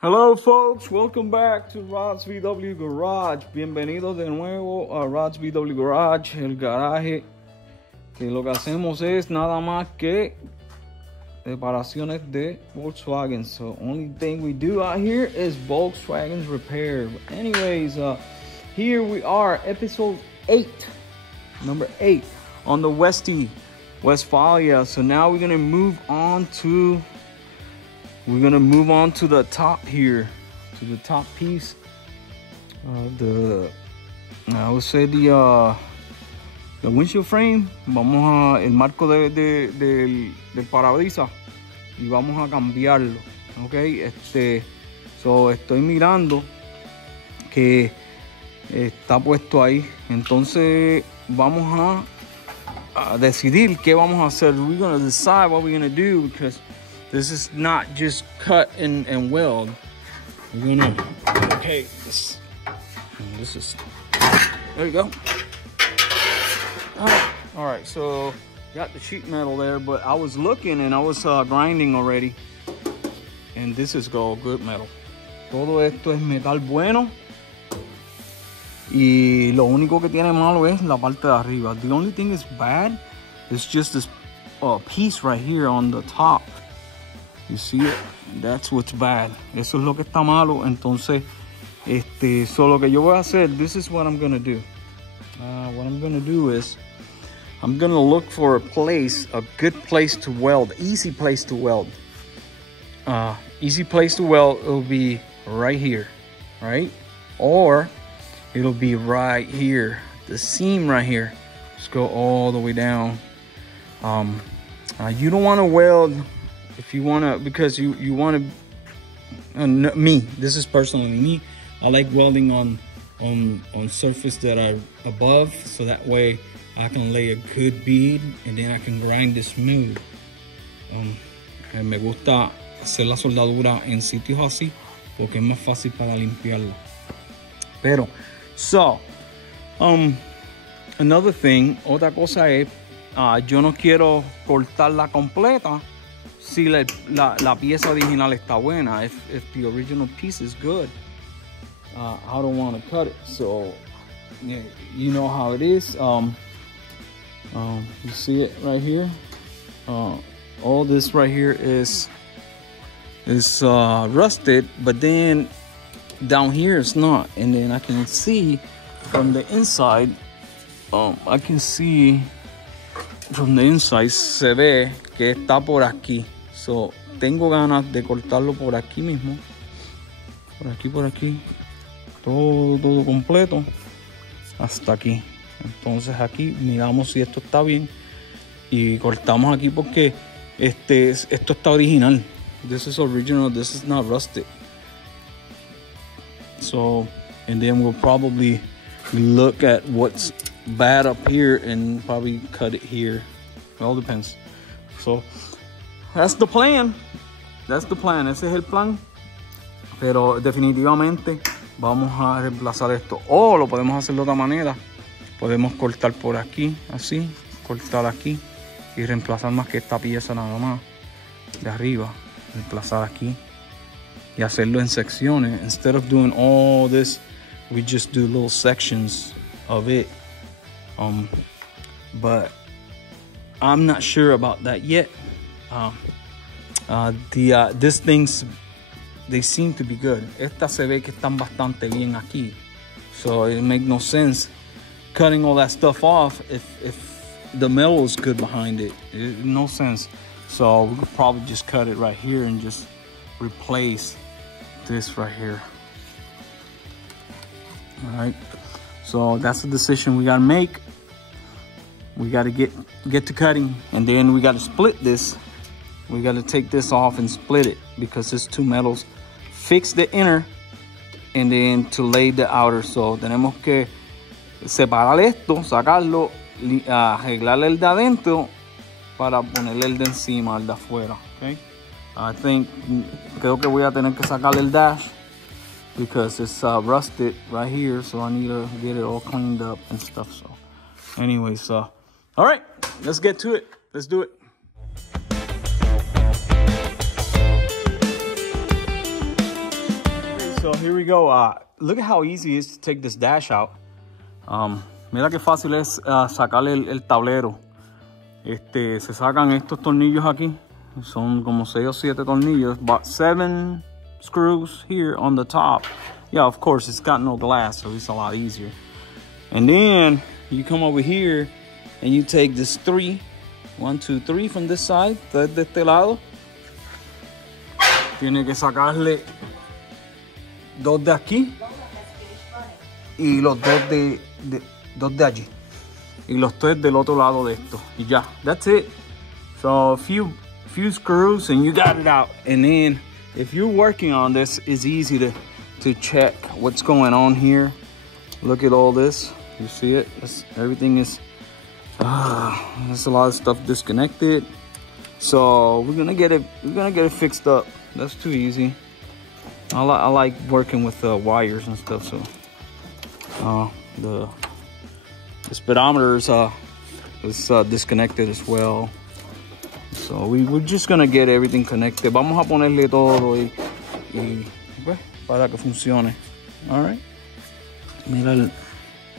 Hello folks, welcome back to Rod's VW Garage. Bienvenidos de nuevo a Rod's VW Garage, el garaje que lo que hacemos es nada más que reparaciones de Volkswagen. So only thing we do out here is Volkswagen's repair. But anyways, here we are, episode 8, number 8 on the Westfalia. So now we're gonna move on to the top here, to the top piece. I would say the windshield frame. Vamos a el marco del parabrisas y vamos a cambiarlo. Okay, so estoy mirando que está puesto ahí. Entonces vamos a decidir qué vamos a hacer. We're gonna decide what we're gonna do because this is not just cut and weld. We're gonna, okay, this is, there you go. All right, so got the sheet metal there, but I was looking and I was grinding already. And this is good metal. Todo esto es metal bueno. Y lo único que tiene malo es la parte de arriba. The only thing is bad is just this piece right here on the top. You see it? That's what's bad. Eso es lo que está malo. Entonces, so lo que yo voy a hacer, this is what I'm gonna do. What I'm gonna do is, I'm gonna look for a good place to weld, easy place to weld. Easy place to weld, it'll be right here, right? Or it'll be right here, the seam right here. Just go all the way down. You don't wanna weld. If you wanna, because you wanna, me, this is personally me, I like welding on surface that are above, so that way I can lay a good bead and then I can grind it smooth. Me gusta hacer la soldadura en sitios así porque es más fácil para limpiarla. Pero, so, another thing, otra cosa es, yo no quiero cortarla completa si la pieza original está buena. If the original piece is good, I don't want to cut it. So you know how it is. You see it right here. All this right here is rusted, but then down here it's not. And then I can see from the inside. I can see from the inside se ve que está por aquí. So, tengo ganas de cortarlo por aquí mismo. Por aquí. Todo completo. Hasta aquí. Entonces aquí miramos si esto está bien. Y cortamos aquí porque esto está original. This is original. This is not rusted. So, and then we'll probably look at what's bad up here and probably cut it here. It all depends. So, that's the plan. Ese es el plan. Pero definitivamente vamos a reemplazar esto. O lo podemos hacer de otra manera. Podemos cortar por aquí, así. Cortar aquí. Y reemplazar más que esta pieza nada más. De arriba. Reemplazar aquí. Y hacerlo en secciones. Instead of doing all this, we just do little sections of it. But I'm not sure about that yet. These things, they seem to be good. Estas se ve que están bastante bien aquí. So it makes no sense cutting all that stuff off if the metal is good behind it. No sense. So we could probably just cut it right here and just replace this right here. All right. So that's the decision we gotta make. We gotta get to cutting, and then we gotta split this. We gotta take this off and split it because it's two metals. Fix the inner and then to lay the outer. So tenemos que separar esto, sacarlo, arreglarle el de adentro para ponerle el de encima, el de afuera. Okay. Creo que voy a tener que sacarle el dash because it's rusted right here. So I need to get it all cleaned up and stuff. So anyways, all right, let's get to it. Let's do it. here we go. Look at how easy it is to take this dash out. Mira qué fácil es sacarle el tablero. Se sacan estos tornillos aquí. Son como 6 o 7 tornillos. About 7 screws here on the top. Yeah, of course, it's got no glass, so it's a lot easier. And then you come over here and you take this 3. 1, 2, 3 from this side. 3 de este lado. Tiene que sacarle 2 de aquí. Y los 2 de allí. Y los 3 del otro lado de esto. Y ya, that's it. So a few screws and you got it out. And then if you're working on this, it's easy to check what's going on here. Look at all this. You see it? Everything is there's a lot of stuff disconnected. So we're gonna get it fixed up. That's too easy. I like working with wires and stuff. So the speedometer is disconnected as well. So we're just gonna get everything connected. Vamos a ponerle todo y pues, para que funcione. All right. Mira,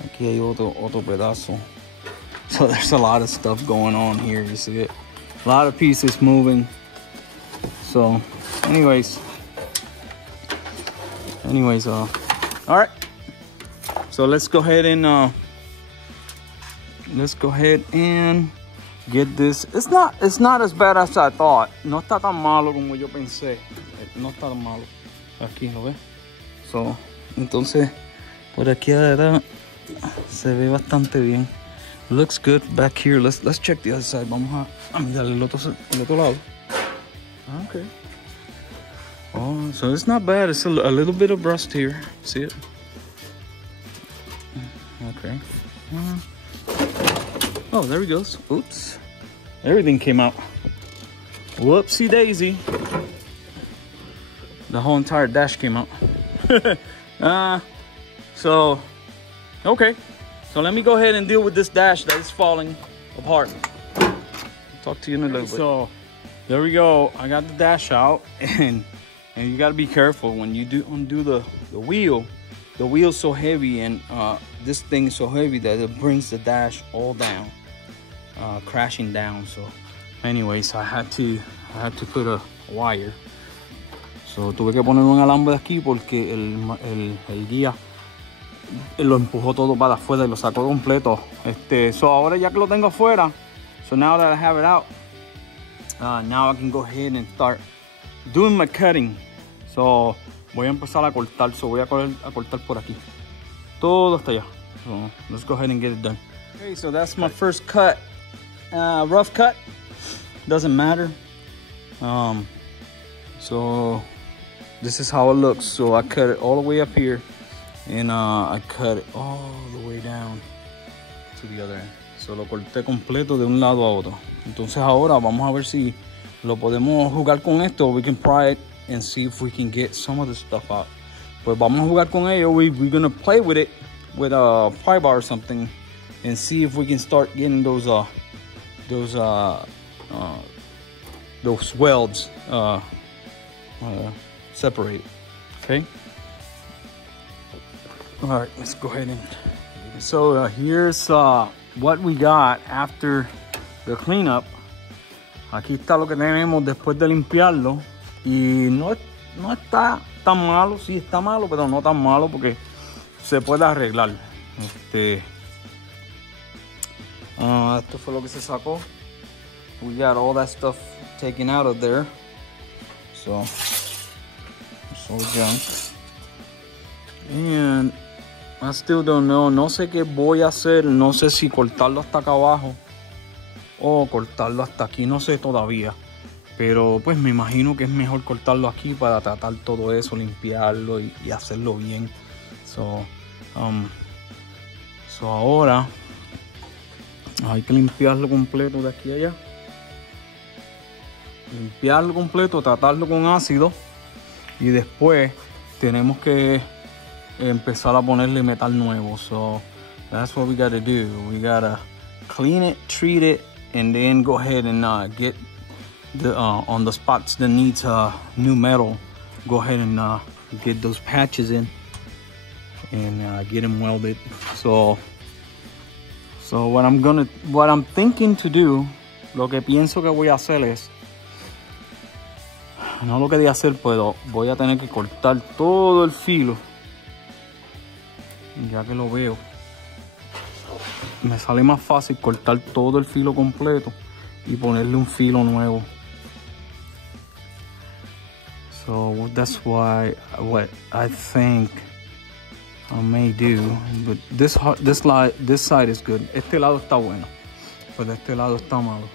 aquí hay otro pedazo. So there's a lot of stuff going on here. You see it? A lot of pieces moving. So, anyways, all right. So let's go ahead and get this. It's not as bad as I thought. No está tan malo como yo pensé. No está tan malo. Aquí lo ves. So, entonces por aquí atrás se ve bastante bien. Looks good back here. Let's check the other side. Vamos a mirar el otro lado. Okay. Oh, so it's not bad. It's a little bit of rust here. See it? Okay. Oh, there he goes. Oops. Everything came out. Whoopsie daisy. The whole entire dash came out. So, okay. So let me go ahead and deal with this dash that is falling apart. Talk to you in a little bit. So there we go. I got the dash out, and you gotta be careful when you undo the wheel. The wheel's so heavy, and this thing is so heavy that it brings the dash all down, crashing down. So anyways, I had to put a wire. So tuve que poner un alambre aquí porque el guía lo empujó todo para afuera y lo sacó completo. So ahora ya que lo tengo afuera, so now that I have it out, now I can go ahead and start doing my cutting. So voy a empezar a cortar. So voy a cortar por aquí. Todo hasta allá. So let's go ahead and get it done. Okay, so that's my first cut. Rough cut. Doesn't matter. So this is how it looks. So I cut it all the way up here. And I cut it all the way down to the other end. So lo corté completo de un lado a otro. Entonces ahora vamos a ver si lo podemos jugar con esto. We can pry it and see if we can get some of the stuff out. Pues vamos a jugar con ello. We're gonna play with it with a pry bar or something and see if we can start getting those welds separated. Okay. All right, let's go ahead and. So here's what we got after the cleanup. Aquí está lo que tenemos después de limpiarlo. Y no está tan malo. Sí está malo, pero no tan malo porque se puede arreglar. Esto fue lo que se sacó. We got all that stuff taken out of there. So it's all junk. And I still don't know. No sé qué voy a hacer. No sé si cortarlo hasta acá abajo o cortarlo hasta aquí. No sé todavía. Pero pues me imagino que es mejor cortarlo aquí para tratar todo eso, limpiarlo y hacerlo bien. So ahora hay que limpiarlo completo de aquí a allá. Limpiarlo completo, tratarlo con ácido. Y después tenemos que empezar a ponerle metal nuevo. So that's what we gotta do. We gotta clean it, treat it, and then go ahead and get the on the spots that needs new metal. Go ahead and get those patches in and get them welded. So what I'm thinking to do, lo que pienso que voy a hacer es, no lo quería hacer, pero voy a tener que cortar todo el filo, ya que lo veo. Me sale más fácil cortar todo el filo completo y ponerle un filo nuevo. So that's what I think I may do. But this side is good. Este lado está bueno, pero este lado está malo.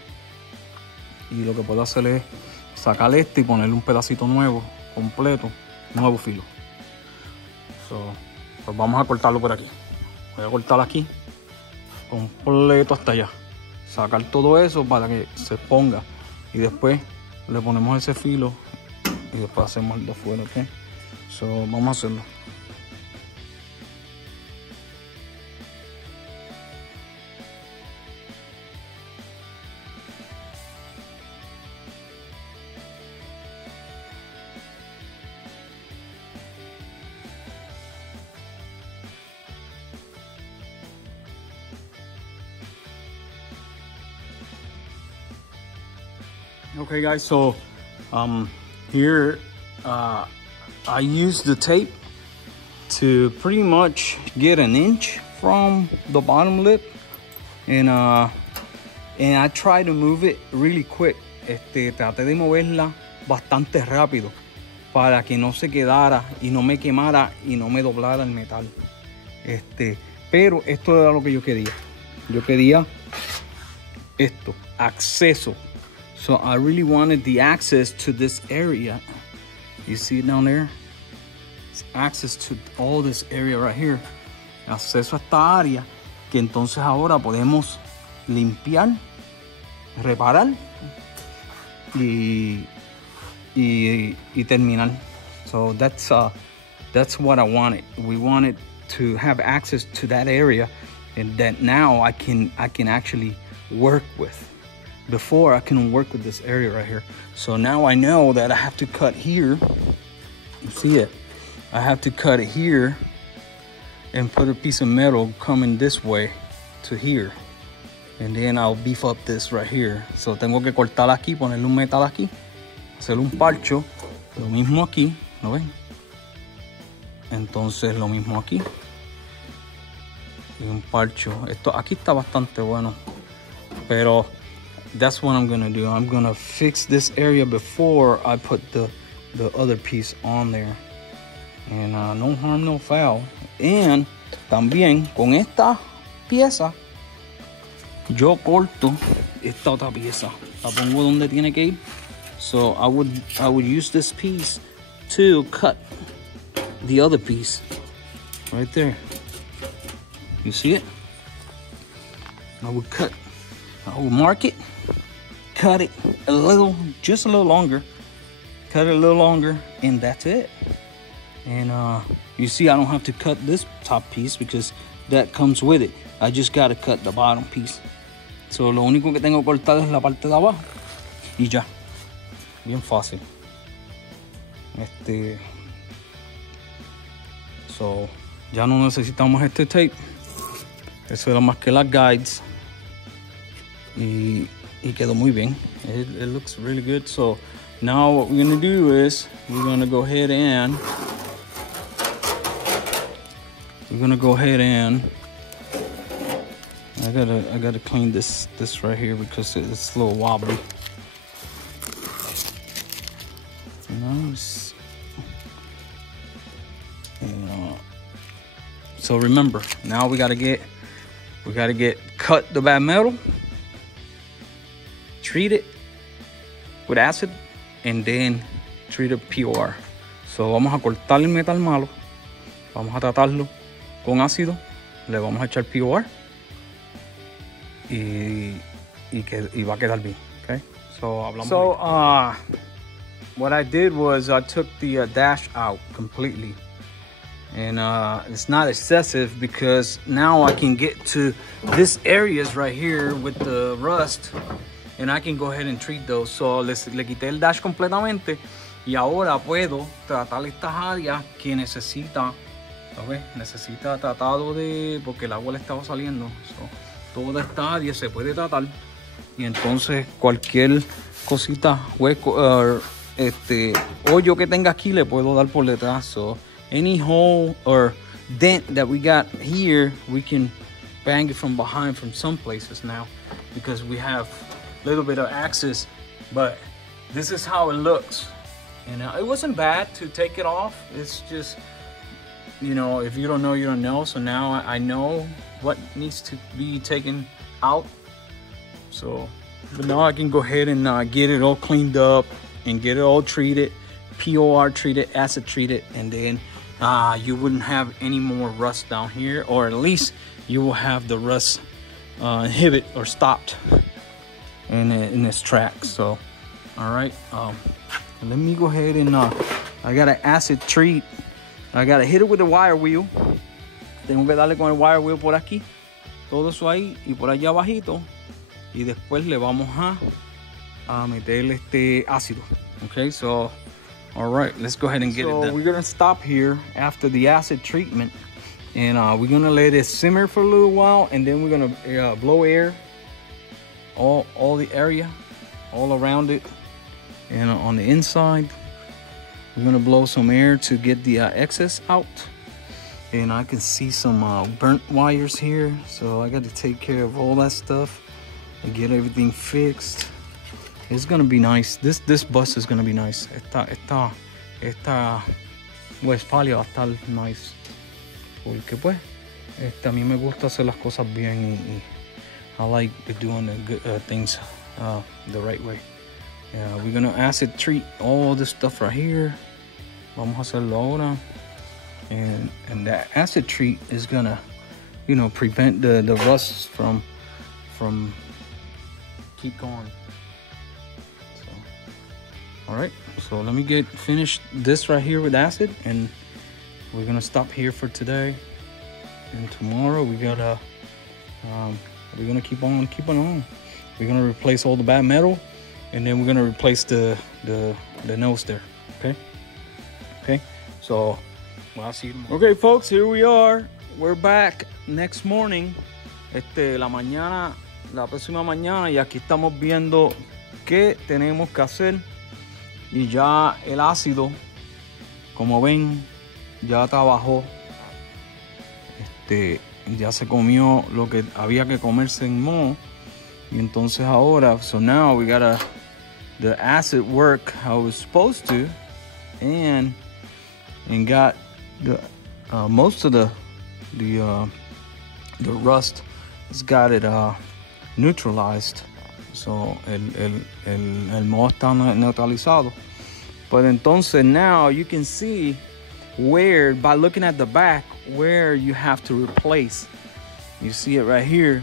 Y lo que puedo hacer es sacar este y ponerle un pedacito nuevo, completo, nuevo filo. So, pues vamos a cortarlo por aquí. Voy a cortar aquí completo hasta allá, sacar todo eso para que se ponga y después le ponemos ese filo y después hacemos el de afuera, ¿ok? So, vamos a hacerlo. Okay guys, so here I used the tape to pretty much get an inch from the bottom lip, and I tried to move it really quick. Traté de moverla bastante rápido para que no se quedara y no me quemara y no me doblara el metal. Pero esto era lo que yo quería. Yo quería esto, acceso. So I really wanted the access to this area. You see it down there? It's access to all this area right here. Acceso a esta área que entonces ahora podemos limpiar, reparar y terminar. So that's what I wanted. We wanted to have access to that area, and that now I can actually work with. Before I couldn't work with this area right here. So now I know that I have to cut here. You see it? I have to cut it here and put a piece of metal coming this way to here. And then I'll beef up this right here. So tengo que cortar aquí, ponerle un metal aquí, hacer un parcho. Lo mismo aquí, ¿lo ven? Entonces lo mismo aquí. Y un parcho. Esto aquí está bastante bueno. Pero that's what I'm gonna do. I'm gonna fix this area before I put the other piece on there. And no harm, no foul. And también con esta pieza yo corto esta otra pieza. La pongo donde tiene que ir. So I would use this piece to cut the other piece right there. You see it? I would mark it, cut it just a little longer, cut it a little longer, and that's it. And you see, I don't have to cut this top piece because that comes with it. I just got to cut the bottom piece. So lo único que tengo que cortar es la parte de abajo y ya. Bien fácil. So ya no necesitamos este tape. Eso era más que las guides. Y quedó muy bien. It looks really good. So now what we're gonna do is we're gonna go ahead and I gotta clean this right here because it's a little wobbly. Nice. So remember, now we gotta get cut the bad metal, treat it with acid, and then treat it POR. So vamos a cortar el metal malo, vamos a tratarlo con ácido, le vamos a echar POR y va a quedar bien. Okay, so what I did was I took the dash out completely, and it's not excessive because now I can get to this areas right here with the rust, and I can go ahead and treat those. So le quité el dash completamente Y ahora puedo tratar estas áreas que necesita, ¿sabes? Necesita tratado de, porque el agua le estaba saliendo. So, toda esta área se puede tratar. Y entonces cualquier cosita, hueco, hoyo que tenga aquí le puedo dar por detrás. So any hole or dent that we got here, we can bang it from behind from some places now, because we have a little bit of access. But this is how it looks. And it wasn't bad to take it off. It's just, you know, if you don't know, you don't know. So now I know what needs to be taken out. So, but now I can go ahead and get it all cleaned up and get it all treated, POR treated, acid treated, and then you wouldn't have any more rust down here, or at least you will have the rust inhibit or stopped in this track. So, all right. Let me go ahead and I gotta acid treat. I gotta hit it with the wire wheel. Tengo que darle con el wire wheel por aquí, todo eso ahí y por allá abajito, y después le vamos a meter este ácido. Okay, so all right, let's go ahead and get it done. We're gonna stop here after the acid treatment, and we're gonna let it simmer for a little while, and then we're gonna blow air all the area all around it. And on the inside, we're gonna blow some air to get the excess out. And I can see some burnt wires here, so I got to take care of all that stuff and get everything fixed. It's gonna be nice. This bus is gonna be nice. Esta Westfalia va a estar nice, porque pues a mí me gusta hacer las cosas bien, y I like doing the good things the right way. We're gonna acid treat all this stuff right here. Vamos a hacerlo ahora, and that acid treat is gonna, you know, prevent the rust from keep going. So, all right. So let me get finished this right here with acid, and we're gonna stop here for today. And tomorrow we gotta we're gonna keep on. We're gonna replace all the bad metal. And then we're gonna replace the nose there. Okay. So well, I'll see you tomorrow. Okay, folks, here we are. We're back next morning. La próxima mañana, y aquí estamos viendo qué tenemos que hacer. Y ya el ácido, como ven, ya trabajó. Ya se comió lo que había que comerse en moho. Y entonces ahora, so now we gotta the acid work how it was supposed to, and got the most of the rust has got it neutralized. So el moho está neutralizado. But entonces now you can see where, by looking at the back, where you have to replace. You see it right here.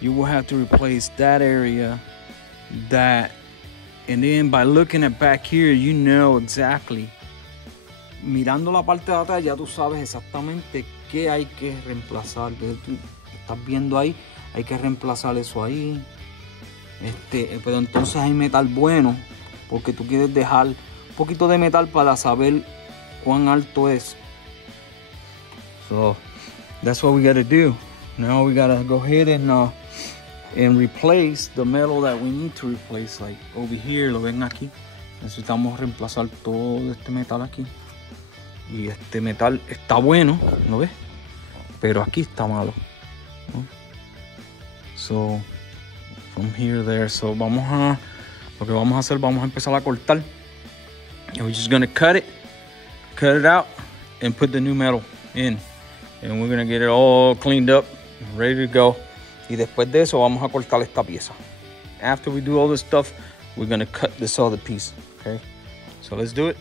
You will have to replace that area, that. And then by looking at back here, you know exactly. Mirando la parte de atrás, ya tú sabes exactamente qué hay que reemplazar. Tú estás viendo ahí, hay que reemplazar eso ahí. Pero entonces hay metal bueno, porque tú quieres dejar un poquito de metal para saber cuán alto es. So that's what we got to do. Now we got to go ahead and replace the metal that we need to replace. Like over here, lo ven aquí, necesitamos reemplazar todo este metal aquí, y este metal está bueno, ¿lo ves? Pero aquí está malo, ¿no? So from here there, so lo que vamos a hacer, vamos a empezar a cortar, and we're just gonna cut it out and put the new metal in, and we're gonna get it all cleaned up, ready to go. Y después de eso vamos a cortar esta pieza. After we do all this stuff, we're gonna cut this other piece. Okay, so let's do it.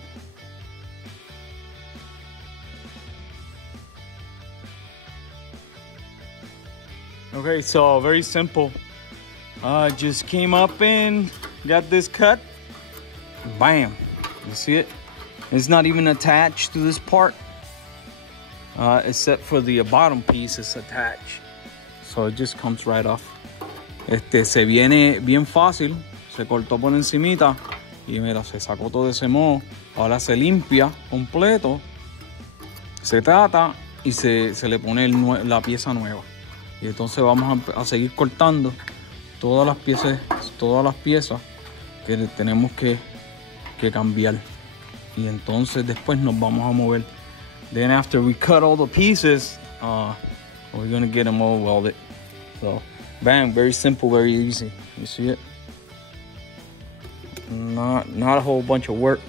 Okay, so very simple. Just came up and got this cut. Bam! You see it? It's not even attached to this part, except for the bottom piece is attached. So it just comes right off. Se viene bien fácil. Se cortó por encimita y mira, se sacó todo ese moho Ahora se limpia completo, se trata y se le pone la pieza nueva. Y entonces vamos a seguir cortando todas las piezas que tenemos que cambiar. Y entonces después nos vamos a mover. Then after we cut all the pieces, we're gonna get them all welded. So, bam, very simple, very easy. You see it? Not a whole bunch of work.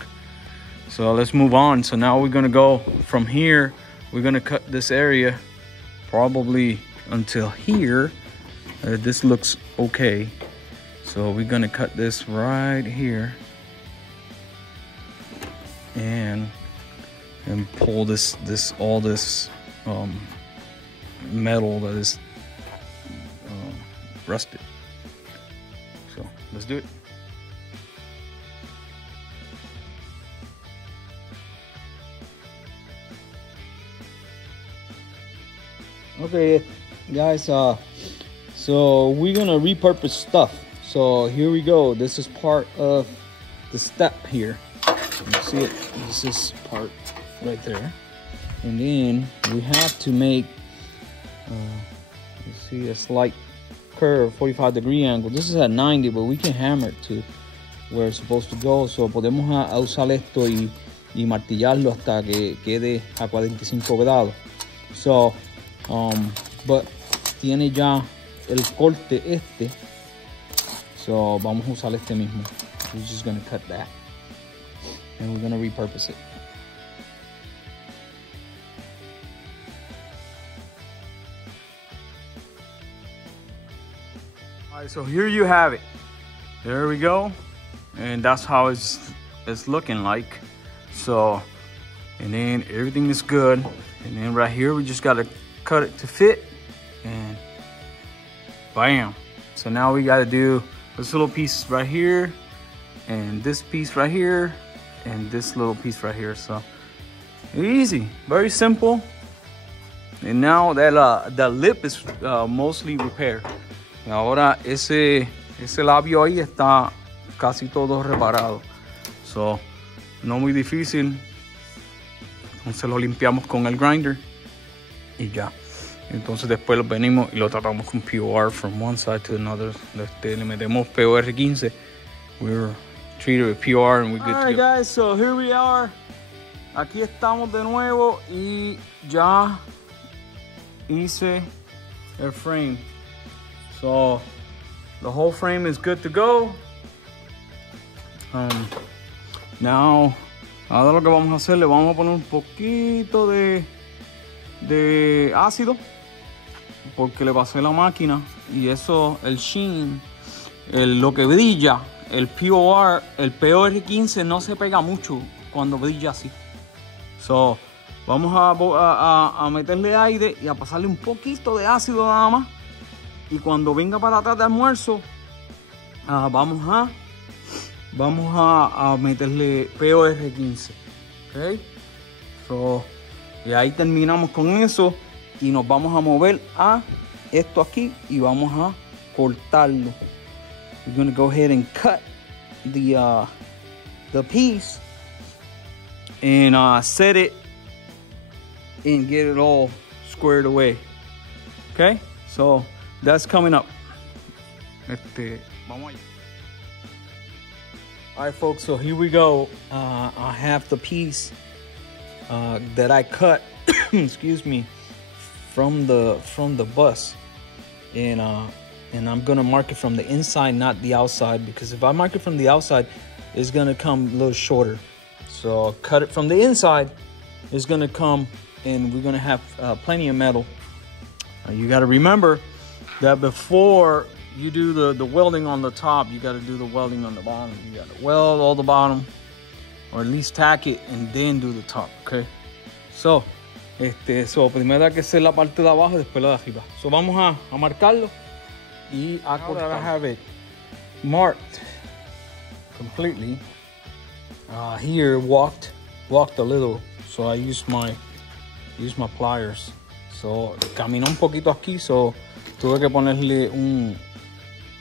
So let's move on. So now we're gonna go from here. We're gonna cut this area probably until here. This looks okay. So we're gonna cut this right here and pull all this metal that is rusted. So let's do it. Okay, guys, so we're gonna repurpose stuff. So here we go. This is part of the step here. You see it? This is part right there. And then we have to make, you see a slight curve, 45-degree angle. This is at 90, but we can hammer it to where it's supposed to go. So podemos usar esto y martillarlo hasta que quede a 45 grados. So, but tiene ya el corte este, so vamos a usar este mismo. We're just gonna cut that and we're gonna repurpose it. All right, so here you have it. There we go, and that's how it's looking like. So, and then everything is good, and then right here we just gotta cut it to fit, and bam. So now we got to do this little piece right here, and this piece right here, and this little piece right here. So easy, very simple. And now that the lip is mostly repaired. Y ahora ese labio ahí está casi todo reparado. So no muy difícil. Entonces lo limpiamos con el grinder y ya. Entonces después lo venimos y lo tratamos con POR from one side to another. Le metemos POR 15. We're treated with POR and we're good to go. Alright guys, so here we are. Aquí estamos de nuevo y ya hice el frame. So the whole frame is good to go. Now, ahora lo que vamos a hacer, le vamos a poner un poquito de ácido porque le pasé la máquina y eso, el sheen, lo que brilla, el POR 15 no se pega mucho cuando brilla así. So, vamos a meterle aire y a pasarle un poquito de ácido nada más, y cuando venga para atrás de almuerzo vamos a meterle POR 15. Ok, so, y ahí terminamos con eso y nos vamos a mover a esto aquí y vamos a cortarlo. We're gonna go ahead and cut the piece and set it and get it all squared away. Okay, so that's coming up. Vamos allá. All right, folks, so here we go. I have the piece that I cut excuse me, from the bus, and I'm gonna mark it from the inside, not the outside, because if I mark it from the outside, it's gonna come a little shorter. So cut it from the inside, it's gonna come, and we're gonna have plenty of metal. You got to remember that before you do the welding on the top, you got to do the welding on the bottom. You got to weld all the bottom, or at least tack it, and then do the top. Okay, so primero hay que hacer la parte de abajo y después la de arriba. So vamos a marcarlo y a cortar. Now that I have it marked completely, here walked a little, so I use my pliers. So caminó un poquito aquí, so tuve que ponerle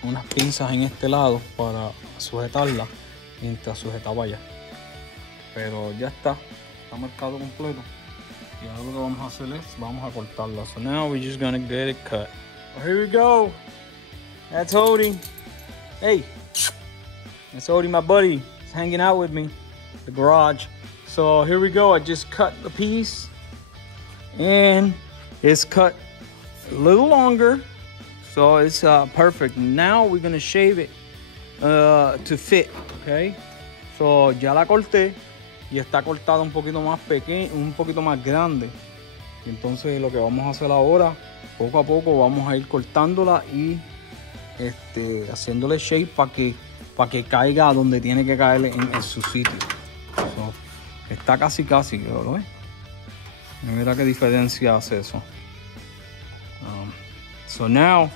unas pinzas en este lado para sujetarla mientras sujetaba allá. pero ya está marcado completo. Y ahora lo que vamos a hacer es, vamos a cortarlo. So now we're just gonna get it cut. Well, here we go. That's Odie. Hey, that's Odie, my buddy. He's hanging out with me, the garage. So here we go. I just cut the piece, and it's cut a little longer, so it's perfect. Now we're gonna shave it to fit. Okay. So ya la corté. Y está cortada un poquito más pequeño, un poquito más grande. Y entonces lo que vamos a hacer ahora, poco a poco vamos a ir cortándola y haciéndole shape para que caiga donde tiene que caer en su sitio. So, está casi, ¿lo ves? Mira qué diferencia hace eso. So now,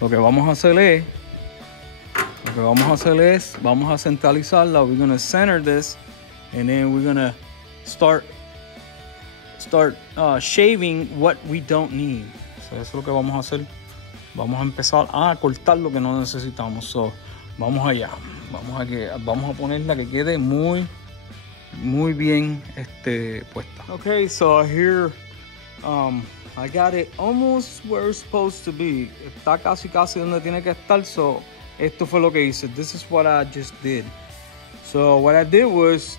lo que vamos a hacer es, vamos a centralizarla. We're gonna center this, and then we're gonna start shaving what we don't need. So eso es lo que vamos a hacer. Vamos a empezar a cortar lo que no necesitamos. So vamos allá. Vamos a ponerla que quede muy bien puesta. Okay, so here I got it almost where it's supposed to be. Está casi donde tiene que estar. So esto fue lo que hice. This is what I just did. So what I did was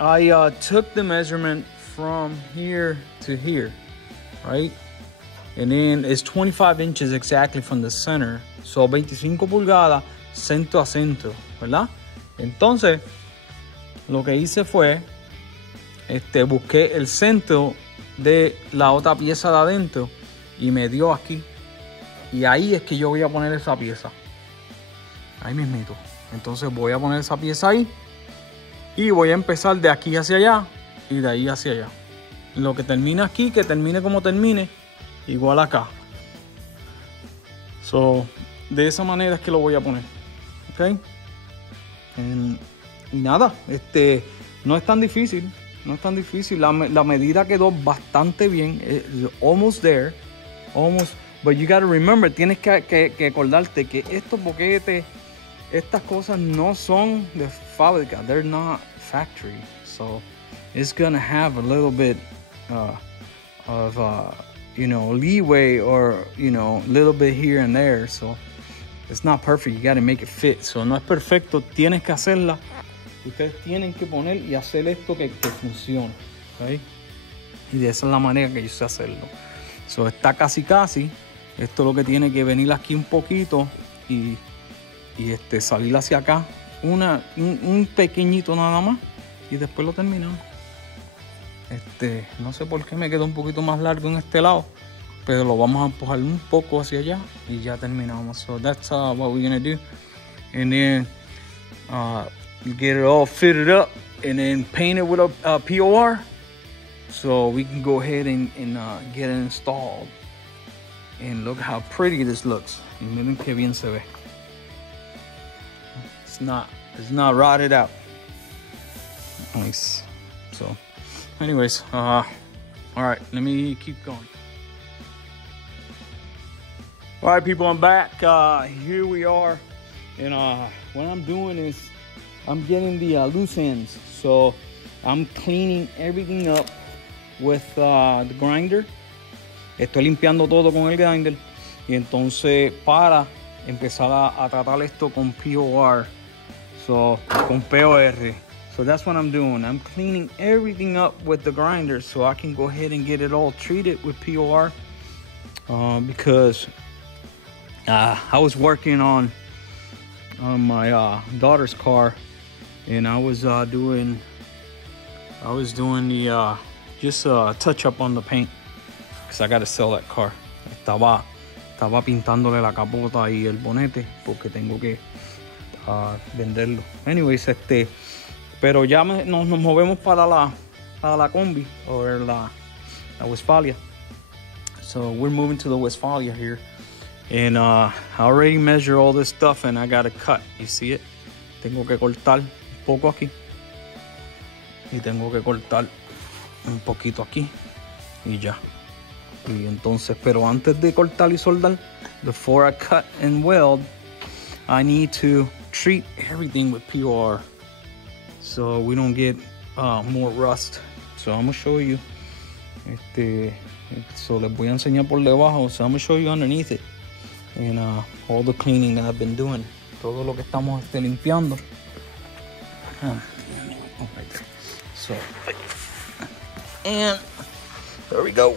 I took the measurement from here to here, right? And then it's 25 inches exactly from the center. So 25 pulgadas centro a centro, ¿verdad? Entonces, lo que hice fue, busqué el centro de la otra pieza de adentro y me dio aquí. Y ahí es que yo voy a poner esa pieza. Ahí mismito. Entonces voy a poner esa pieza ahí y voy a empezar de aquí hacia allá y de ahí hacia allá. Lo que termine aquí, que termine como termine, igual acá. So, de esa manera es que lo voy a poner. Ok. Y nada, no es tan difícil. No es tan difícil. La medida quedó bastante bien. Almost there. Almost. But you gotta remember, tienes que acordarte que estos boquetes, estas cosas no son de fábrica. They're not factory. So it's gonna have a little bit of leeway, or a little bit here and there. So it's not perfect. You gotta make it fit. So no es perfecto. Tienes que hacerla. Ustedes tienen que poner y hacer esto que funcione. ¿Okay? Y de esa es la manera que yo sé hacerlo. So está casi. Esto es lo que tiene que venir aquí un poquito y salir hacia acá un pequeñito nada más y después lo terminamos. No sé por qué me quedó un poquito más largo en este lado, pero lo vamos a empujar un poco hacia allá y ya terminamos. So that's what we're gonna do, and then get it all fitted up and then paint it with a POR so we can go ahead and get it installed. And look how pretty this looks. Y miren qué bien se ve. It's not rotted out. Nice. So, anyways, all right, let me keep going. All right, people, I'm back. Here we are. And what I'm doing is I'm getting the loose ends. So I'm cleaning everything up with the grinder. Estoy limpiando todo con el grinder. Y entonces para empezar a tratar esto con POR. So, con POR. So that's what I'm doing. I'm cleaning everything up with the grinder so I can go ahead and get it all treated with POR. Because I was working on my daughter's car, and I was doing the just touch up on the paint, because I got to sell that car. Estaba pintándole la capota y el bonete porque tengo que venderlo. Anyways, pero ya nos movemos para la combi, o la Westfalia. So we're moving to the Westfalia here. And I already measured all this stuff, and I got to cut. You see it? Tengo que cortar un poco aquí. Y tengo que cortar un poquito aquí. Y ya. Y entonces, pero antes de cortar y soldar, before I cut and weld, I need to treat everything with POR. so we don't get more rust. So I'm gonna show you. So les voy a enseñar por debajo. So I'm gonna show you underneath it and all the cleaning that I've been doing. Todo lo que estamos limpiando. So, and there we go.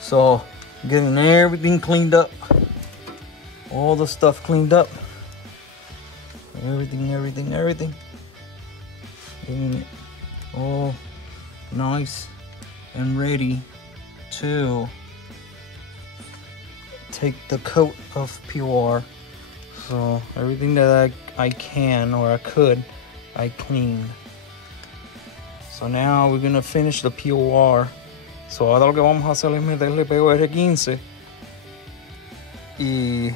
So getting everything cleaned up, all the stuff cleaned up, everything, getting it all nice and ready to take the coat of POR. So everything that I can or I could, I cleaned. So now we're gonna finish the POR. So ahora lo que vamos a hacer es meterle POR 15 y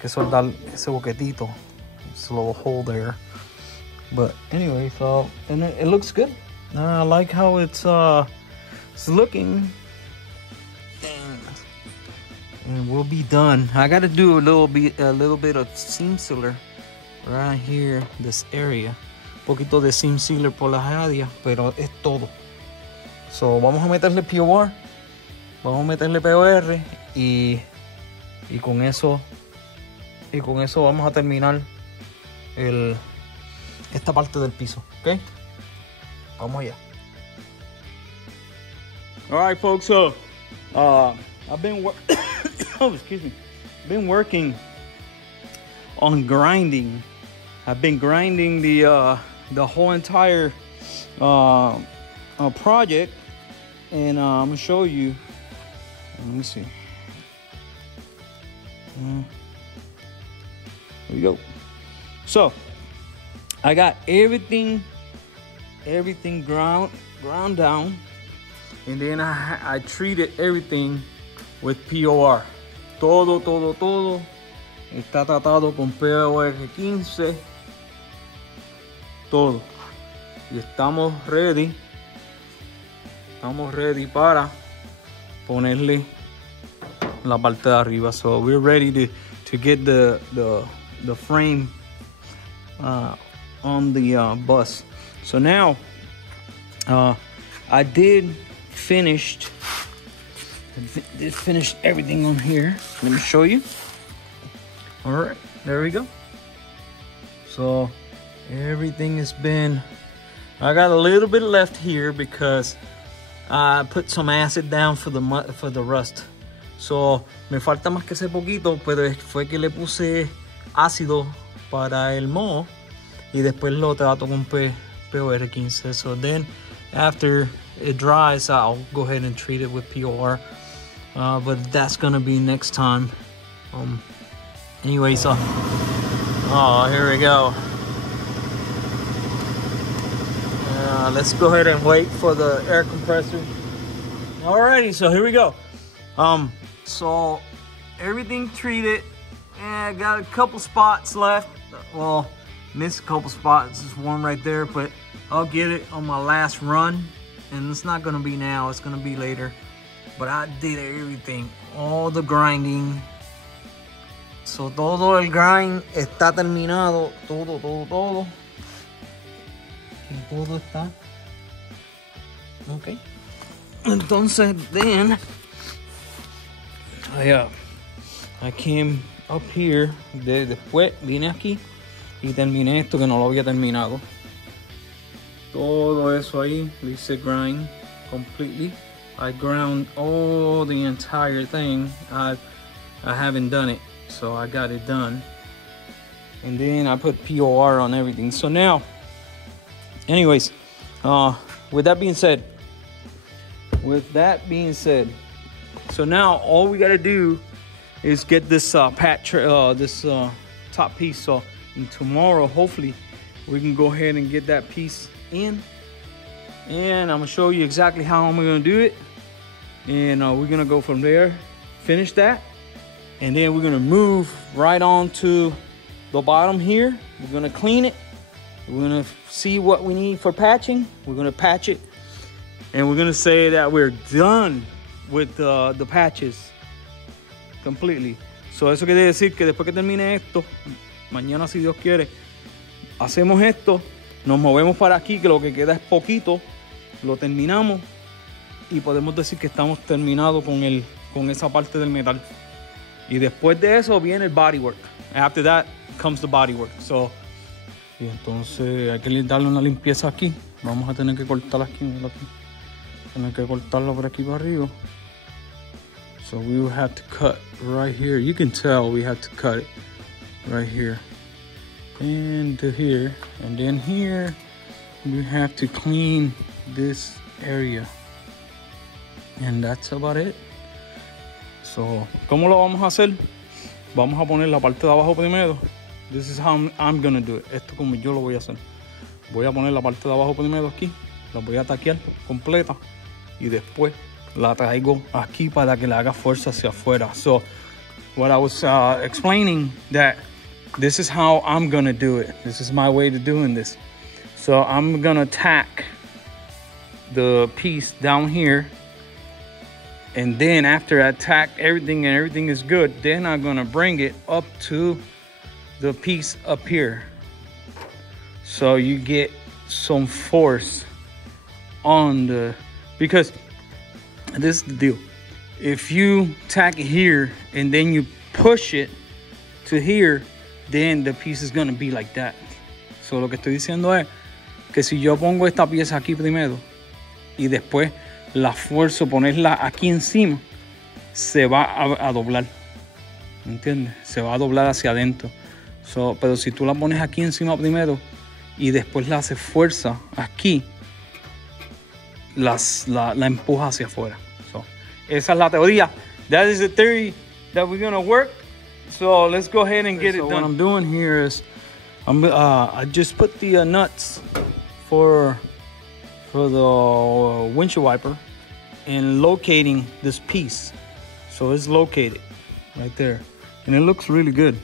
que soldar ese boquetito. It's a little hole there. But anyway, so and it looks good. I like how it's looking. And we'll be done. I gotta do a little bit of seam sealer right here, this area. Un poquito de seam sealer por las áreas, pero es todo. So vamos a meterle POR, vamos a meterle POR y con eso vamos a terminar esta parte del piso, ¿ok? Vamos allá. All right, folks. So I've been been working on grinding. I've been grinding the whole entire project, and I'm gonna show you. Let me see. There we go. So I got everything ground down, and then I treated everything with POR. Todo está tratado con POR 15. Todo. Y estamos ready para ponerle la parte de arriba. So we're ready to get the frame on the bus. So now I did finished everything on here. Let me show you. All right, there we go. So everything has been, I got a little bit left here because I put some acid down for the rust. So me falta más que ese poquito, pero fue que le puse ácido para el moho y después lo trato con POR 15. So then after it dries, I'll go ahead and treat it with POR. But that's gonna be next time. Anyway, so here we go. Let's go ahead and wait for the air compressor. Alrighty, so here we go. So everything treated, and I got a couple spots left. Well, missed a couple spots. There's one right there, but I'll get it on my last run. And it's not gonna be now, it's gonna be later. But I did everything, all the grinding. So todo el grind está terminado, todo. Y todo está. Okay. Entonces, then I came up here. Después vine aquí y terminé esto que no lo había terminado. Todo eso ahí, le hice grind completely. I ground all the entire thing. I haven't done it, so I got it done. And then I put POR on everything. So now, anyways, with that being said, so now all we gotta do is get this top piece. So tomorrow, hopefully, we can go ahead and get that piece in, and I'm gonna show you exactly how I'm gonna do it, and we're gonna go from there, finish that, and then we're gonna move right on to the bottom here. We're gonna clean it, we're gonna see what we need for patching, we're gonna patch it, and we're gonna say that we're done with the patches completely. So eso quiere decir que después que termine esto, mañana si Dios quiere, hacemos esto nos movemos para aquí, que lo que queda es poquito, lo terminamos y podemos decir que estamos terminados con esa parte del metal. Y después de eso viene el bodywork. After that comes the bodywork. So, y entonces hay que darle una limpieza aquí. Vamos a tener que cortar aquí, mira aquí. Tener que cortarlo por aquí para arriba. So we will have to cut right here. You can tell we have to cut it right here. And to here. And then here we have to clean this area. And that's about it. So, ¿cómo lo vamos a hacer? Vamos a poner la parte de abajo primero. This is how I'm gonna do it. Esto como yo lo voy a hacer. Voy a poner la parte de abajo primero aquí. La voy a taquear completa. Y después la traigo aquí para que le haga fuerza hacia afuera. So, what I was explaining that this is how I'm gonna do it. This is my way to doing this. So, I'm gonna tack the piece down here. And then after I tack everything and everything is good, then I'm gonna bring it up to the piece up here. So you get some force on the, because this is the deal. If you tack it here and then you push it to here, then the piece is gonna be like that. So lo que estoy diciendo es que si yo pongo esta pieza aquí primero y después la fuerzo ponerla aquí encima, se va a doblar, ¿me entiendes? Se va a doblar hacia adentro. So, pero si tú la pones aquí encima primero y después la haces fuerza aquí, la empuja hacia afuera. So, esa es la teoría. That is the theory that we're gonna work. So let's go ahead and get it done. What I'm doing here is I just put the nuts for the windshield wiper and locating this piece. So it's located right there. And it looks really good.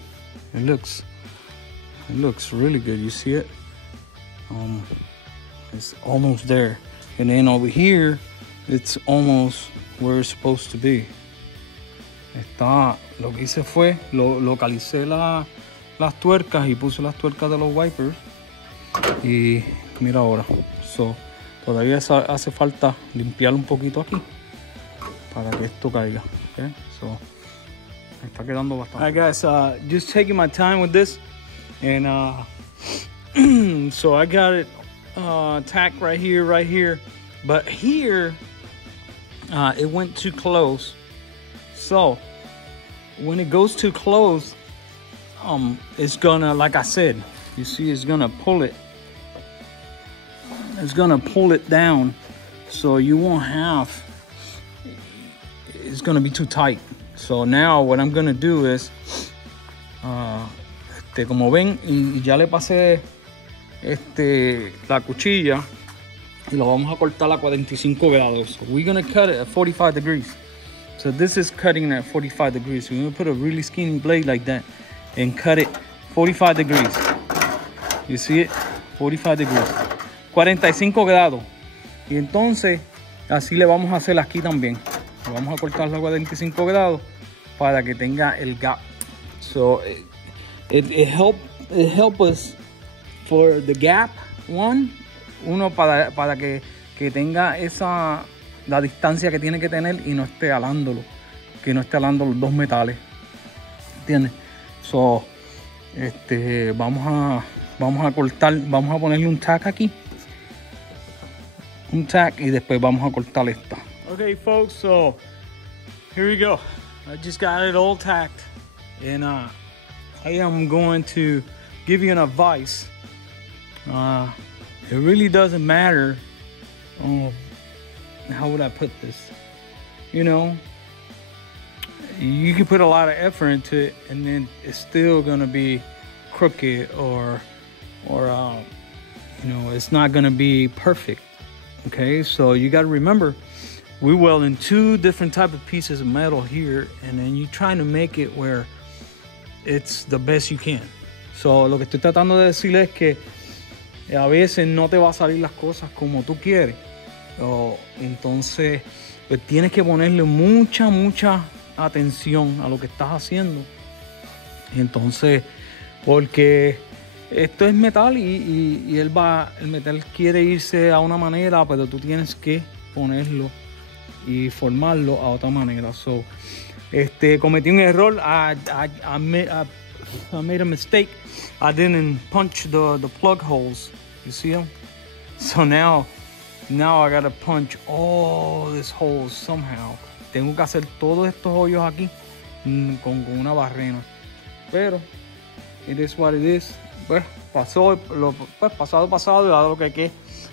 It looks really good. You see it? It's almost there. And then over here, it's almost where it's supposed to be. Lo que hice fue, localicé las tuercas y puse las tuercas de los wipers. Y mira ahora. So, todavía hace falta limpiar un poquito aquí para que esto caiga. Okay? So, está quedando bastante. Alright guys, just taking my time with this, and so I got it tacked right here, but here it went too close. So when it goes too close, it's gonna, like I said, you see, it's gonna pull it. It's gonna pull it down, so you won't have, it's gonna be too tight. So now what I'm gonna do is, como ven, y ya le pasé la cuchilla y lo vamos a cortar a 45 grados. So we're gonna cut it at 45 degrees. So this is cutting at 45 degrees. So we're gonna put a really skinny blade like that and cut it 45 degrees. You see it? 45 degrees. 45 grados. Y entonces así le vamos a hacer aquí también. Le vamos a cortar a 45 grados para que tenga el gap. So it help us for the gap uno para que tenga la distancia que tiene que tener y no esté alándolo, que no esté alando los dos metales, ¿entiendes? So vamos a cortar, vamos a ponerle un tack aquí, un tack, y después vamos a cortar esta. Okay folks, so here we go. I just got it all tacked, and I am going to give you an advice. It really doesn't matter, how would I put this? You know, you can put a lot of effort into it and then it's still gonna be crooked or you know, it's not gonna be perfect. Okay, so you got to remember, we welding two different type of pieces of metal here, and then you're trying to make it where it's the best you can. So lo que estoy tratando de decir es que a veces no te va a salir las cosas como tú quieres. Entonces pues tienes que ponerle mucha atención a lo que estás haciendo. Entonces, porque esto es metal y el metal quiere irse a una manera, pero tú tienes que ponerlo y formarlo a otra manera. So, cometí un error. I made a mistake. I didn't punch the plug holes. You see them? So now I gotta punch all these holes somehow. Tengo que hacer todos estos hoyos aquí con una barrena. Pero it is what it is. Pues pasado, y dado lo que hay que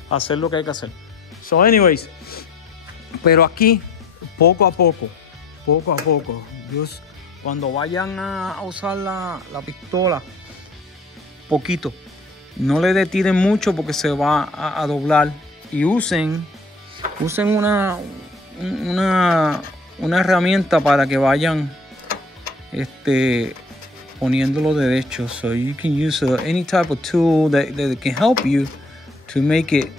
hacer, lo que hay que hacer. So anyways, pero aquí poco a poco, Dios, cuando vayan a usar la pistola, poquito, no le detiren mucho porque se va a doblar, y usen una herramienta para que vayan poniéndolo derecho. So you can use any type of tool that can help you to make it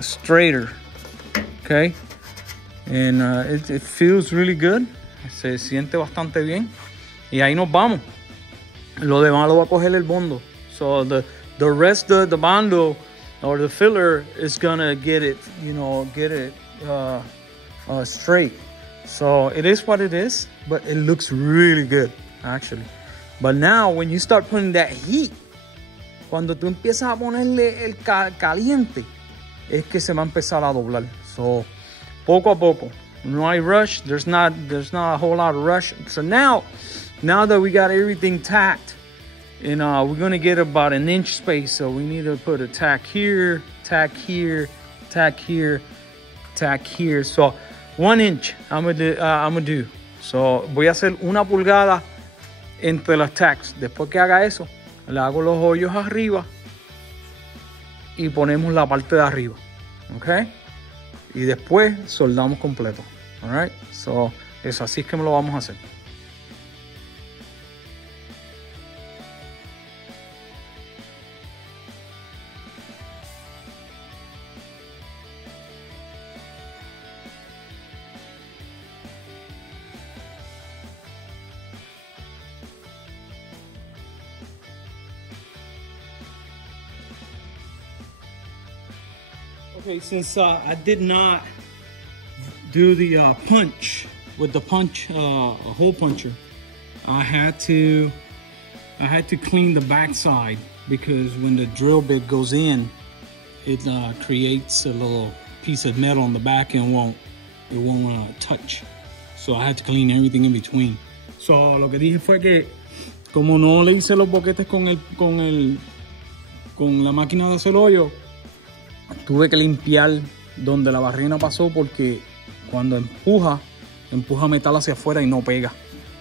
straighter. Okay, and it feels really good. Se siente bastante bien, y ahí nos vamos. Lo demás lo va a coger el bondo. So the rest of the bondo or the filler is gonna get it straight. So it is what it is, but it looks really good actually. But now when you start putting that heat, cuando tú empiezas a ponerle el caliente, es que se va a empezar a doblar. So poco a poco, no hay rush. There's not a whole lot of rush. So now that we got everything tacked, and we're gonna get about an inch space. So we need to put a tack here, tack here, tack here, tack here. So 1 inch I'm gonna do. So voy a hacer 1 pulgada entre los tacks. Después que haga eso, le hago los hoyos arriba y ponemos la parte de arriba, ok, y después soldamos completo. Alright, so eso, así es que me lo vamos a hacer. Okay, since I did not do the punch with the hole puncher, I had to clean the back side, because when the drill bit goes in, it creates a little piece of metal on the back and it won't touch. So I had to clean everything in between. So lo que dije fue que como no le hice los boquetes con la máquina de hacer hoyo, tuve que limpiar donde la barrena pasó, porque cuando empuja metal hacia afuera y no pega.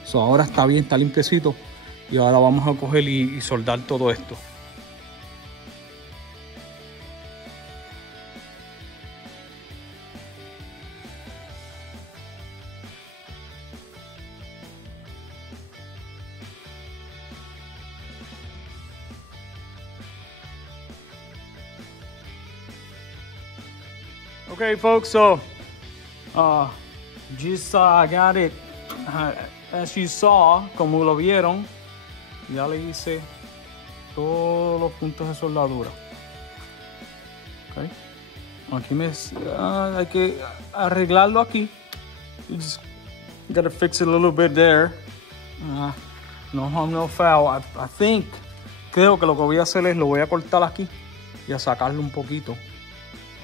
So ahora está bien, está limpiecito, y ahora vamos a coger y soldar todo esto. Okay, folks, so just got it as you saw, como lo vieron. Ya le hice todos los puntos de soldadura. Okay. Aquí hay que arreglarlo aquí. You just gotta fix it a little bit there. No harm, no foul. I think, creo que lo que voy a hacer es lo voy a cortar aquí y a sacarlo un poquito.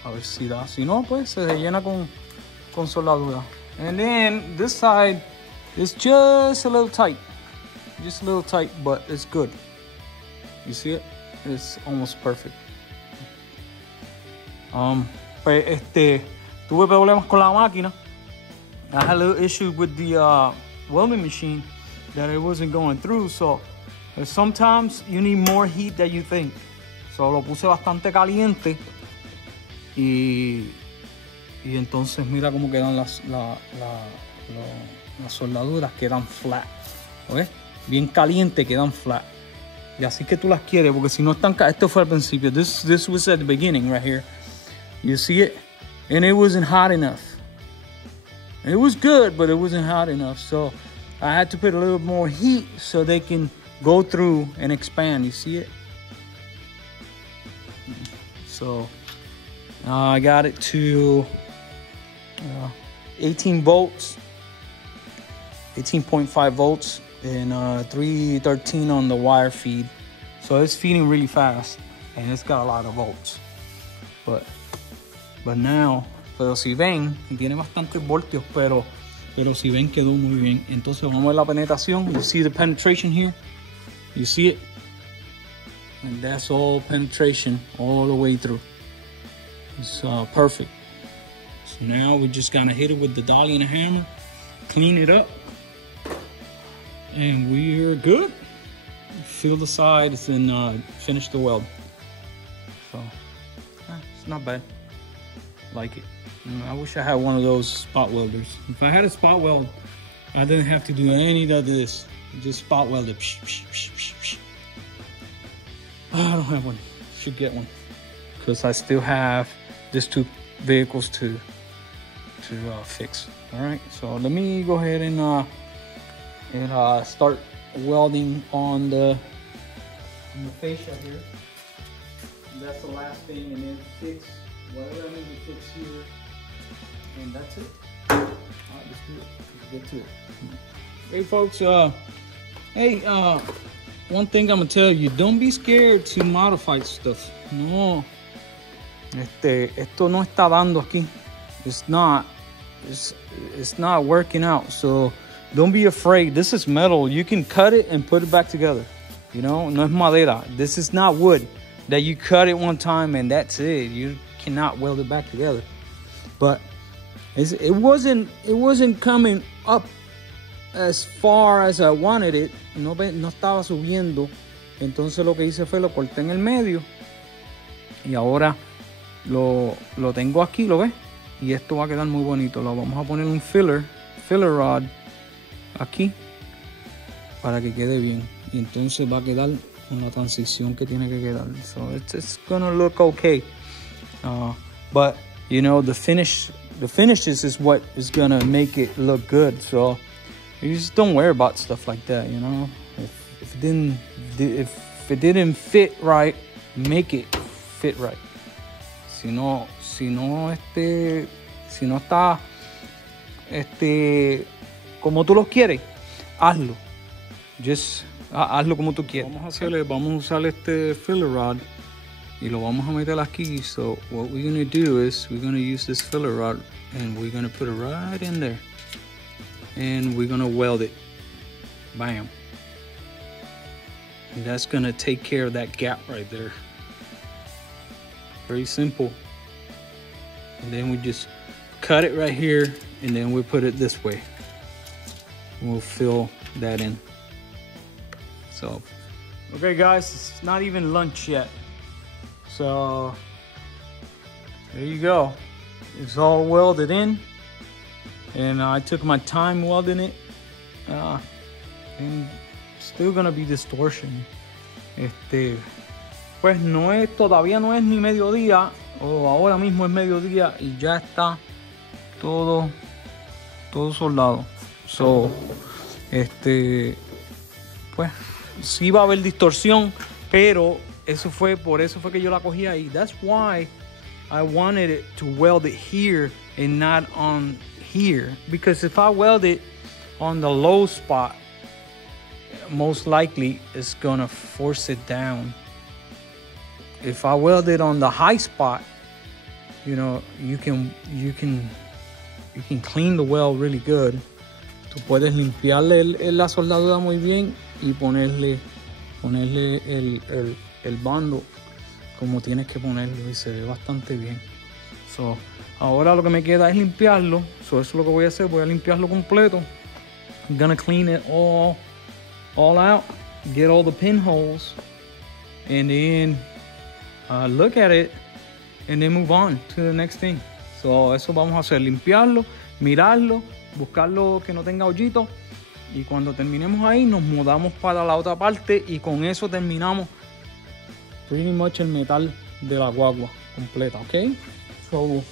A ver si da. Si no, pues se llena con soldadura. And then this side is just a little tight. Just a little tight, but it's good. You see it? It's almost perfect. Pues tuve problemas con la máquina. I had a little issue with the welding machine that it wasn't going through. So sometimes you need more heat than you think. So lo puse bastante caliente. Y entonces mira cómo quedan las soldaduras, quedan flat. ¿Ves? Bien caliente, quedan flat. Y así que tú las quieres, porque si no están... Esto fue al principio. This was at the beginning right here. You see it? And it wasn't hot enough. It was good, but it wasn't hot enough. So I had to put a little more heat so they can go through and expand. You see it? So I got it to 18 volts, 18.5 volts, and 313 on the wire feed. So it's feeding really fast, and it's got a lot of volts. But now, pero si ven, tiene bastantes voltios, pero si ven quedó muy bien. Entonces vamos a ver la penetración. You see the penetration here? You see it? And that's all penetration all the way through. It's perfect. So now we're just gonna hit it with the dolly and a hammer, clean it up, and we're good. Fill the sides and finish the weld. So it's not bad. Like it. I wish I had one of those spot welders. If I had a spot weld, I didn't have to do any of this. Just spot weld it. I don't have one. Should get one, because I still have these two vehicles to fix. All right, so let me go ahead and start welding on the fascia here. That's the last thing, and then fix whatever I need to fix here, and that's it. All right, let's do it. Let's get to it. Hey folks, one thing I'm gonna tell you: don't be scared to modify stuff. No, esto no está dando aquí. It's not working out. So don't be afraid. This is metal. You can cut it and put it back together. You know, no es madera. This is not wood that you cut it one time and that's it. You cannot weld it back together. But it wasn't coming up as far as I wanted it. No estaba subiendo. Entonces lo que hice fue lo corté en el medio. Y ahora lo tengo aquí, ¿lo ves? Y esto va a quedar muy bonito. Lo vamos a poner un filler rod aquí para que quede bien. Y entonces va a quedar con la transición que tiene que quedar. So it's gonna look okay. But you know, the finishes is what is gonna make it look good. So you just don't worry about stuff like that, you know. If it didn't fit right, make it fit right. Si no está como tú lo quieres, hazlo. Just hazlo como tú quieres. Vamos a usar este filler rod y lo vamos a meter aquí. So what we're gonna do is we're gonna use this filler rod and we're gonna put it right in there, and we're gonna weld it. Bam. And that's gonna take care of that gap right there. Very simple. And then we just cut it right here, and then we put it this way. We'll fill that in. So, okay guys, it's not even lunch yet. So, there you go. It's all welded in. And I took my time welding it. And still gonna be distortion. Pues todavía no es ni mediodía, o ahora mismo es mediodía y ya está todo soldado. So, pues sí va a haber distorsión, pero por eso fue que yo la cogí ahí. That's why I wanted it to weld it here and not on here, because if I weld it on the low spot, most likely it's gonna force it down. If I weld it on the high spot, you know, you can clean the weld really good. Tú puedes limpiarle la soldadura muy bien y ponerle el bando como tienes que ponerlo, y se ve bastante bien. So, ahora lo que me queda es limpiarlo. So, eso es lo que voy a hacer. Voy a limpiarlo completo. I'm gonna clean it all out, get all the pinholes, and then look at it, and then move on to the next thing. So, eso vamos a hacer, limpiarlo, mirarlo, buscarlo que no tenga hoyito, y cuando terminemos ahí nos mudamos para la otra parte y con eso terminamos pretty much el metal de la guagua completa, ¿ok? So,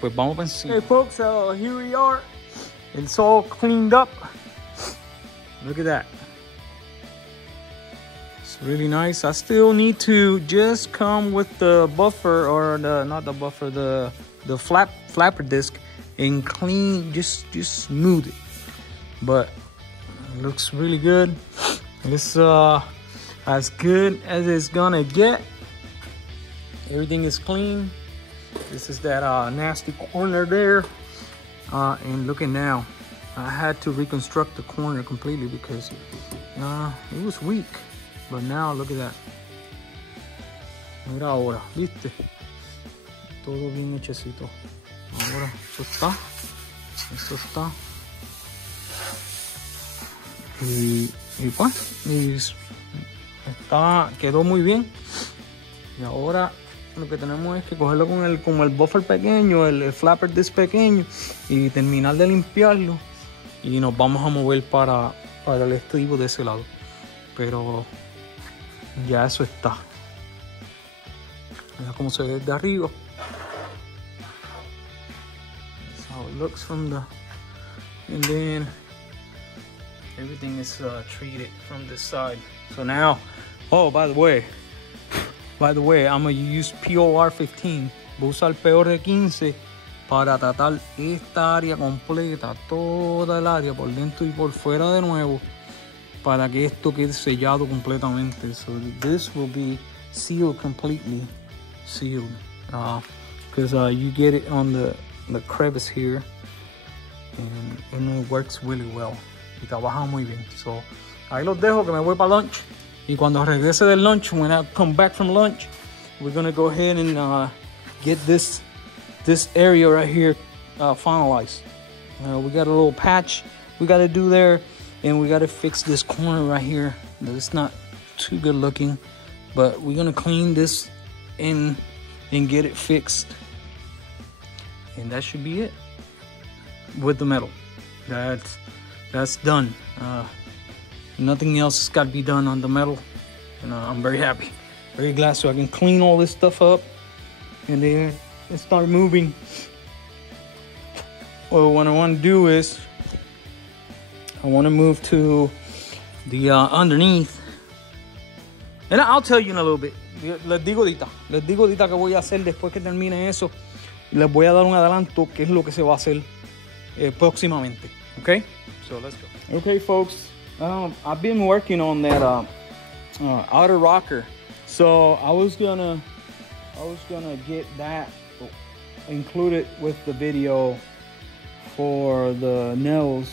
pues vamos para encima. Hey folks, here we are. It's all cleaned up. Look at that. It's really nice. I still need to just come with the buffer, or not the buffer, the flapper disc, and clean, just smooth it. But it looks really good. It's as good as it's gonna get. Everything is clean. This is that nasty corner there, and looking now, I had to reconstruct the corner completely because it was weak. But now look at that. Mira ahora, ¿viste? Todo bien hechecito. Ahora, eso está. Y pues, quedó muy bien. Y ahora lo que tenemos es que cogerlo con el buffer pequeño, el flapper disc pequeño, y terminar de limpiarlo. Y nos vamos a mover para el estribo de ese lado. Pero ya eso está. Mira cómo se ve desde arriba. That's how it looks from the, and then everything is treated from this side. So now, oh, by the way, I'm gonna use POR 15. Voy a usar POR 15 para tratar esta área completa, toda el área por dentro y por fuera de nuevo, para que esto quede sellado completamente. So this will be sealed, completely sealed, because you get it on the crevice here, and it works really well y trabaja muy bien. So ahí los dejo, que me voy para lunch, y cuando regrese del lunch, when I come back from lunch, we're gonna go ahead and get this area right here finalized. We got a little patch we got to do there, and we got to fix this corner right here. It's not too good looking, but we're gonna clean this and get it fixed, and that should be it with the metal. That's done. Nothing else has got to be done on the metal, and I'm very happy, very glad, so I can clean all this stuff up and then start moving. Well, what I want to do is I want to move to the underneath, and I'll tell you in a little bit. Les digo ahorita que voy a hacer después que termine eso. Les voy a dar un adelanto qué es lo que se va a hacer próximamente. Okay, so let's go. Okay, folks, I've been working on that outer rocker, so I was gonna get that included with the video for the nails,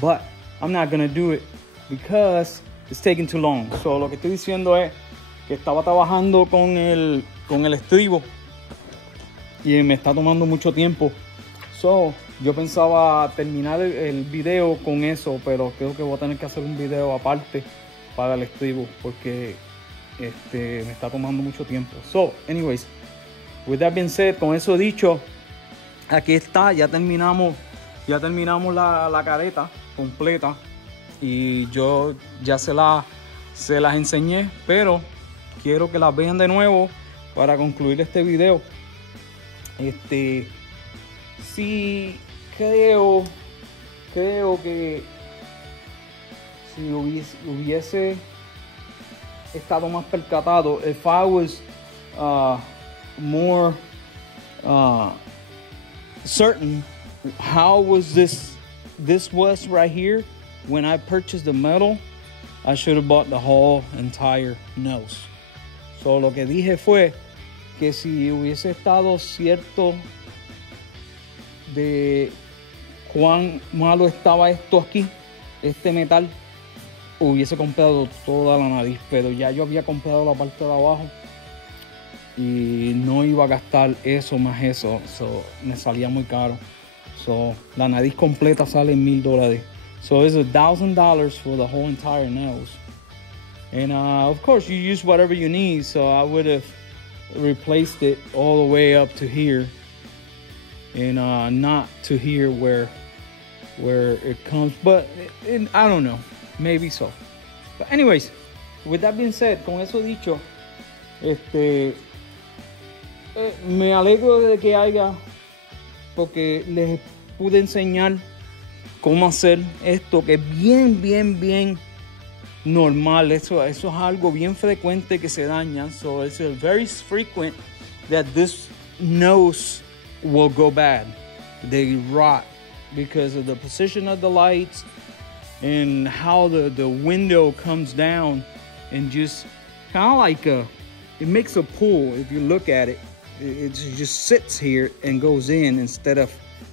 but I'm not gonna do it because it's taking too long. So lo que estoy diciendo es que estaba trabajando con el estribo y me está tomando mucho tiempo. So yo pensaba terminar el video con eso, pero creo que voy a tener que hacer un video aparte para el estribo porque me está tomando mucho tiempo. So anyways, with that being said, con eso dicho, aquí está, ya terminamos la careta completa, y yo ya se las enseñé, pero quiero que las vean de nuevo para concluir este video. Sí, creo que si hubiese estado más percatado, if I was more certain how was this was right here when I purchased the metal, I should have bought the whole entire nose. So lo que dije fue que si hubiese estado cierto de cuán malo estaba esto aquí, este metal, hubiese comprado toda la nariz, pero ya yo había comprado la parte de abajo y no iba a gastar eso más eso, so me salía muy caro. So la nariz completa sale $1,000. So it's $1,000 for the whole entire nose. And of course you use whatever you need, so I would have replaced it all the way up to here, and not to here where it comes, but I don't know, maybe so. But anyways, with that being said, con eso dicho, me alegro de que haya, porque les pude enseñar cómo hacer esto, que es bien normal. Eso es algo bien frecuente que se daña. So it's very frequent that this nose will go bad. They rot because of the position of the lights and how the window comes down, and just kind of like it makes a pull. If you look at it, it just sits here and goes in instead of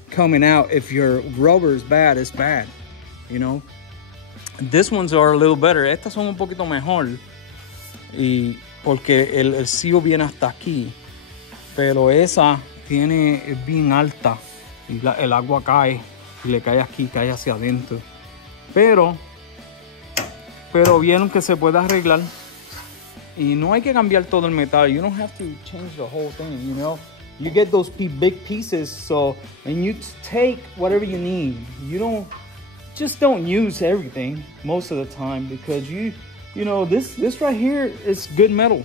coming out. If your rubber is bad, it's bad, you know. These ones are a little better. Estas son un poquito mejor, y porque el seal viene hasta aquí, pero esa es bien alta y el agua cae y le cae aquí, cae hacia adentro. Pero vieron que se puede arreglar y no hay que cambiar todo el metal. You don't have to change the whole thing, you know. You get those big pieces, so, and you take whatever you need. You don't use everything most of the time, because you know this right here is good metal.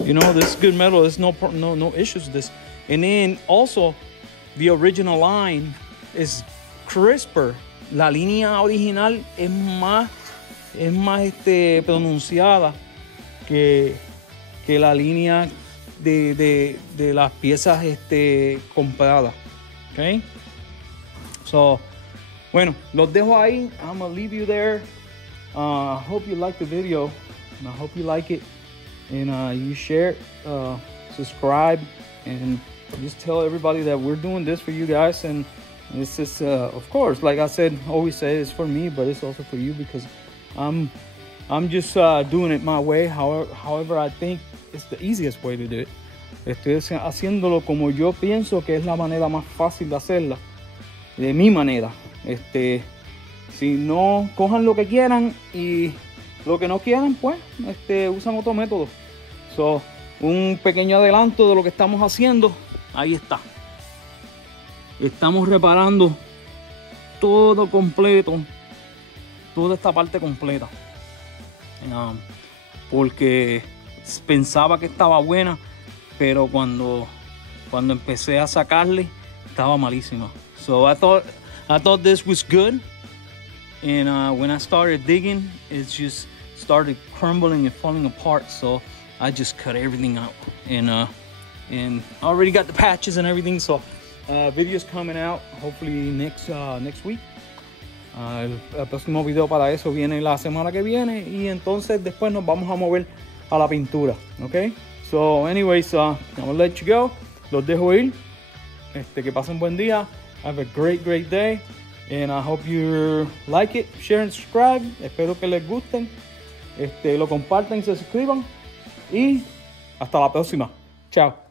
You know, this is good metal. There's no issues with this. And then also the original line is crisper. La línea original es más pronunciada que la línea de las piezas compradas. Okay? So, bueno, los dejo ahí. I'm gonna leave you there. I hope you like the video. I hope you like it, and you share it, subscribe, and just tell everybody that we're doing this for you guys. And this is, of course, like I said, always say, it's for me, but it's also for you, because I'm just doing it my way, however I think it's the easiest way to do it. Estoy haciéndolo como yo pienso que es la manera más fácil de hacerla, de mi manera. Si no, cojan lo que quieran, y lo que no quieran, pues usan otro método. So, un pequeño adelanto de lo que estamos haciendo. Ahí está. Estamos reparando todo completo, toda esta parte completa, porque pensaba que estaba buena, pero cuando empecé a sacarle estaba malísima. So I thought this was good, and when I started digging, it just started crumbling and falling apart. So I just cut everything out, and I already got the patches and everything. So videos coming out hopefully next week. El próximo video para eso viene la semana que viene, y entonces después nos vamos a mover a la pintura. Okay, so anyways, I'm gonna let you go. Los dejo ir. Que pasen buen día. Have a great day, and I hope you like it, share and subscribe. Espero que les gusten, lo compartan, se suscriban, y hasta la próxima. Chao.